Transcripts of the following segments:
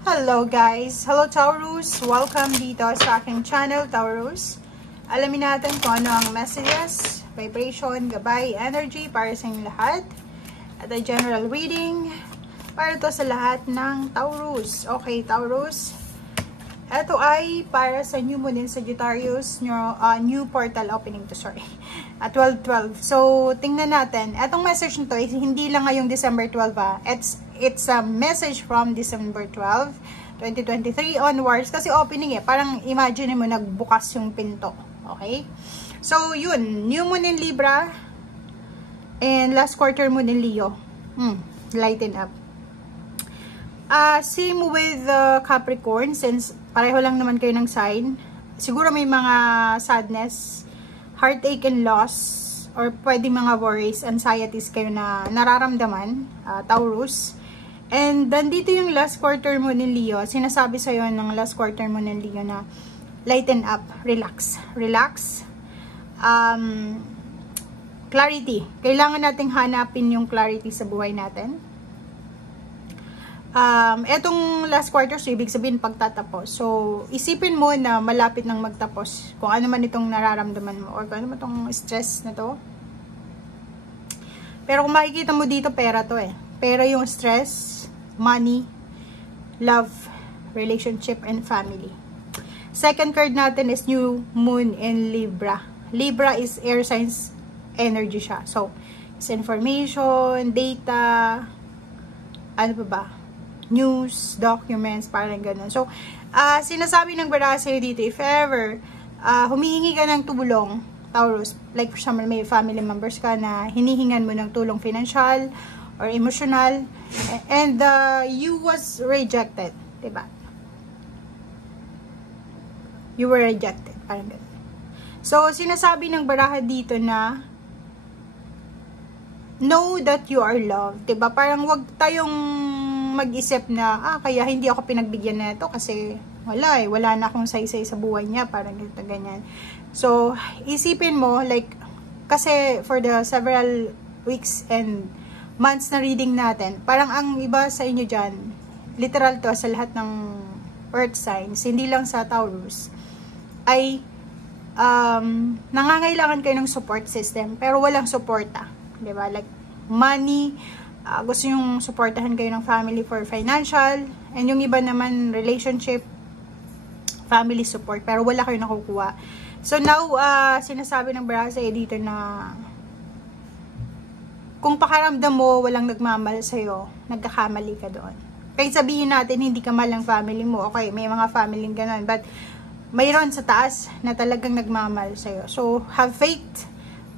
Hello guys! Hello Taurus! Welcome dito sa aking channel, Taurus. Alamin natin kung ano ang messages, vibration, gabay, energy para sa inyong lahat. At a general reading para to sa lahat ng Taurus. Okay, Taurus. Ito ay para sa new moon in Sagittarius, new portal opening to, sorry. At 12/12. So, tingnan natin. Etong message nito is hindi lang ngayong December 12 It's a message from December 12, 2023 onwards. Kasi opening parang imagine mo nagbukas yung pinto. Okay? So, yun. New moon in Libra and last quarter moon in Leo. Lighten up. Same with Capricorn, since pareho lang naman kayo ng sign. Siguro may mga sadness, heartache and loss, or pwede mga worries, anxieties kayo na nararamdaman, Taurus. And nandito yung last quarter mo ng Leo. Sinasabi sa'yo ng last quarter mo ng Leo na lighten up, relax. Relax. Clarity. Kailangan nating hanapin yung clarity sa buhay natin. Etong last quarter, so ibig sabihin pagtatapos. So, isipin mo na malapit nang magtapos kung ano man itong nararamdaman mo or kung ano man itong stress na to. Pero kung makikita mo dito, pera to Pera yung stress, money, love, relationship, and family. Second card natin is new moon in Libra. Libra is air signs energy siya. So, it's information, data, ano pa ba? News, documents, parang ganun. So, sinasabi ng baraha sa'yo dito, if ever, humihingi ka ng tulong, Taurus, like for example, may family members ka na hinihingan mo ng tulong financial or emotional, and you was rejected, diba? You were rejected, parang ganun. So, sinasabi ng baraha dito na know that you are loved, diba? Parang wag tayong mag-isip na, kaya hindi ako pinagbigyan na ito kasi wala na akong saysay sa buhay niya, parang ganito, ganyan. So, isipin mo, like, kasi for the several weeks and months na reading natin, parang ang iba sa inyo dyan, literal to sa lahat ng earth signs, hindi lang sa Taurus, ay nangangailangan kayo ng support system, pero walang suporta, diba? Like, money, gusto yung supportahan kayo ng family for financial, and yung iba naman relationship, family support, pero wala kayo nakukuha. So now, sinasabi ng baraha sa'yo dito na kung pakaramdam mo walang nagmamahal sa'yo, nagkakamali ka doon. Kahit sabihin natin hindi ka mahal ng family mo, okay, may mga family ganun, but mayroon sa taas na talagang nagmamahal sa'yo. So, have faith,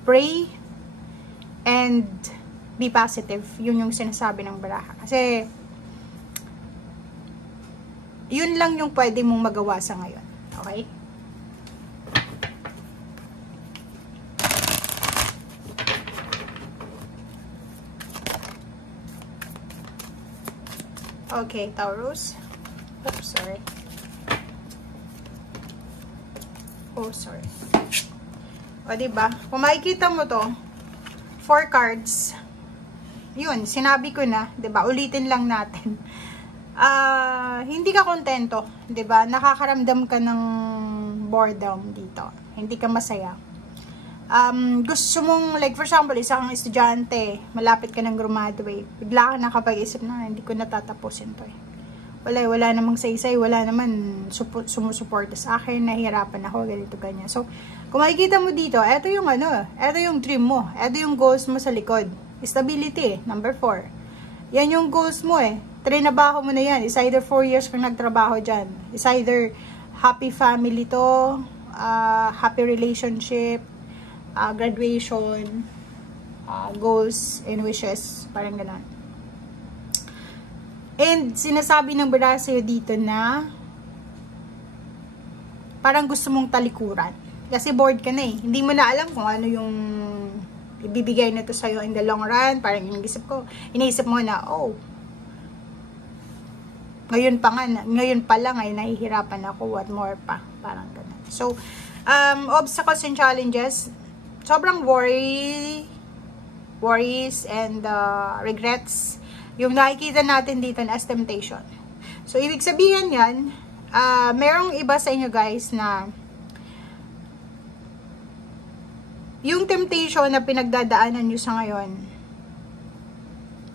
pray, and be positive. Yun yung sinasabi ng baraha. Kasi, yun lang yung pwede mong magawa sa ngayon. Okay? Okay, Taurus. Oops, sorry. Oh, sorry. O, diba? Kung makikita mo to, 4 cards. Yun, sinabi ko na, 'di ba? Ulitin lang natin. Hindi ka kontento, 'di ba? Nakakaramdam ka ng boredom dito. Hindi ka masaya. Gusto mong, like for example, isa kang estudyante, malapit ka ng graduate, bigla ka nakapag-isip na, hindi ko natatapusin to wala namang saysay, wala naman sumusuporta sa akin, nahihirapan ako, ganito, ganyan. So, kung makikita mo dito, eto yung eto yung dream mo, eto yung goals mo sa likod. Stability, number 4. Yan yung goals mo Trinabaho mo na yan. It's either 4 years kang nagtrabaho dyan. It's either happy family to, happy relationship, graduation, goals and wishes, parang gano'n. And sinasabi ng baraha sa'yo dito na parang gusto mong talikuran. Kasi bored ka na Hindi mo na alam kung ano yung ibibigay na to sa'yo in the long run. Parang iniisip mo na, ngayon pa lang ay nahihirapan ako, what more pa. Parang ganun. So, obstacles and challenges, sobrang worries and regrets, yung nakikita natin dito as temptation. So, ibig sabihin yan, merong iba sa inyo guys na yung temptation na pinagdadaanan nyo sa ngayon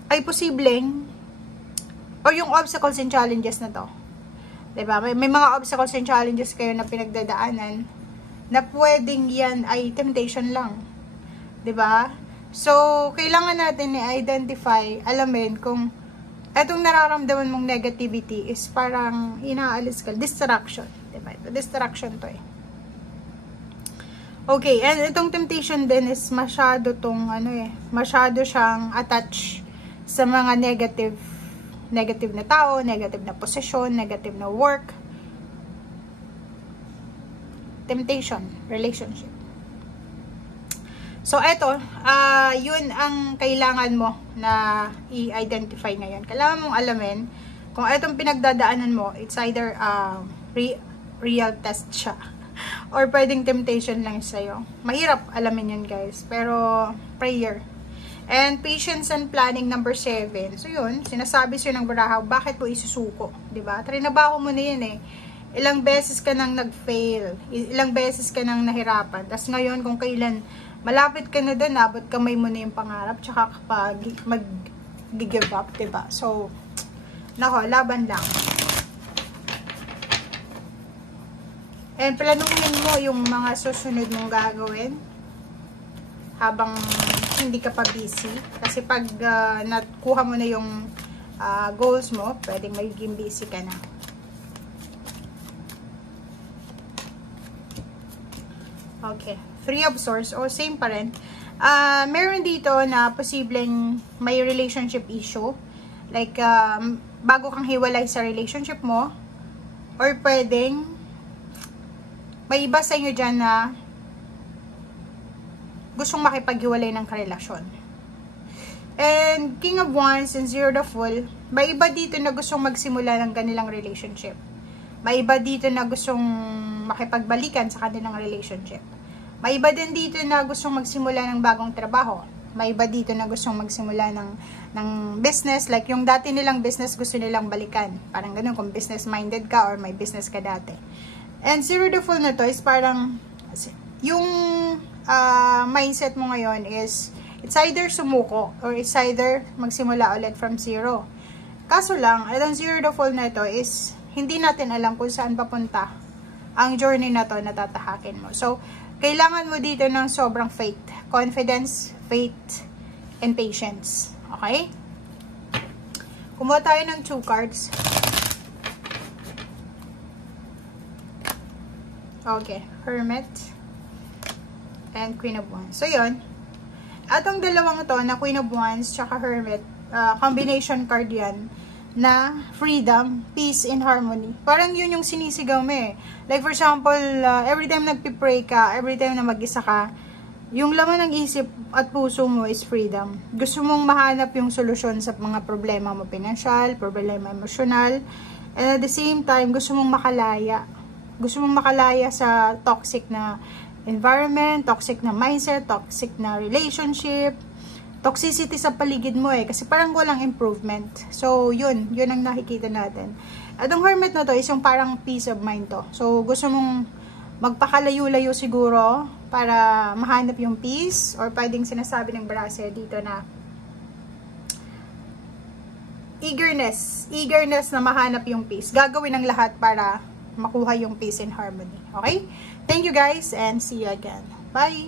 ay posibleng, or yung obstacles and challenges na to, diba? May mga obstacles and challenges kayo na pinagdadaanan na pwedeng yan ay temptation lang, diba? So, kailangan natin i-identify, alamin kung etong nararamdaman mong negativity is parang inaalis ka, distraction, diba? Ito, distraction to eh. Okay, and itong temptation din is masyado tong masyado siyang attached sa mga negative na tao, negative na posisyon, negative na work. Temptation, relationship. So, eto, yun ang kailangan mo na i-identify ngayon. Kailangan mong alamin kung etong pinagdadaanan mo, it's either real test siya or pwedeng temptation lang sa'yo. Mahirap alamin yun guys, pero prayer. And patience and planning, number 7. So yun, sinasabi sa'yo ng barahaw, bakit mo isusuko? Diba? Trinabaho mo na yun eh. Ilang beses ka nang nag-fail. Ilang beses ka nang nahirapan. Tapos ngayon, kung kailan malapit ka na doon, abot kamay mo na yung pangarap, tsaka kapag mag-give up, diba? So, nako, laban lang. And planuhin mo yung mga susunod mong gagawin habang hindi ka pa busy. Kasi pag nakuha mo na yung goals mo, pwedeng magiging busy ka na. Okay. 3 of Swords, o same pa rin. Meron dito na posibleng may relationship issue. Like, bago kang hiwalay sa relationship mo, or pwedeng may iba sa inyo dyan na gustong makipaghiwalay ng karelasyon. And King of Wands and Zero the Fool, may iba dito na gustong magsimula ng kanilang relationship. May iba dito na gustong makipagbalikan sa kanilang relationship. May iba din dito na gustong magsimula ng bagong trabaho. May iba dito na gustong magsimula ng business. Like yung dati nilang business, gusto nilang balikan. Parang ganun, kung business-minded ka or may business ka dati. And Zero the Fool na to is parang, yung mindset mo ngayon is, it's either sumuko or it's either magsimula ulit from zero. Kaso lang, itong Zero the Fool na to is, hindi natin alam kung saan papunta ang journey na to na tatahakin mo. So, kailangan mo dito ng sobrang faith. Confidence, faith, and patience. Okay? Kumuha tayo ng 2 cards. Okay. Hermit and Queen of Wands. So, yun. Atong dalawang to na Queen of Wands tsaka Hermit, combination card yan na freedom, peace, and harmony. Parang yun yung sinisigaw mo eh. Like for example, every time nagpipray ka, every time na mag-isa ka, yung laman ng isip at puso mo is freedom. Gusto mong mahanap yung solusyon sa mga problema mo, financial, problema emosyonal, and at the same time, gusto mong makalaya. Gusto mong makalaya sa toxic na environment, toxic na mindset, toxic na relationship, toxicity sa paligid mo eh. Kasi parang walang improvement. So, yun ang nakikita natin. Atong Hermit na to is yung parang peace of mind to. So, gusto mong magpakalayo-layo siguro para mahanap yung peace, or pwedeng sinasabi ng Brase dito na eagerness na mahanap yung peace. Gagawin ng lahat para makuha yung peace and harmony. Okay? Thank you guys and see you again. Bye!